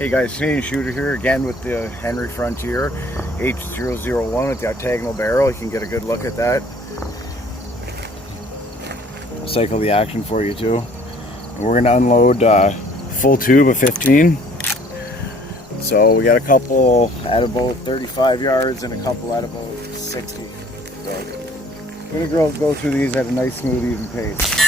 Hey guys, Canadian Shooter here again with the Henry Frontier H001 with the octagonal barrel. You can get a good look at that. I'll cycle the action for you too. And we're going to unload full tube of 15. So we got a couple at about 35 yards and a couple at about 60. So we're going to go through these at a nice, smooth, even pace.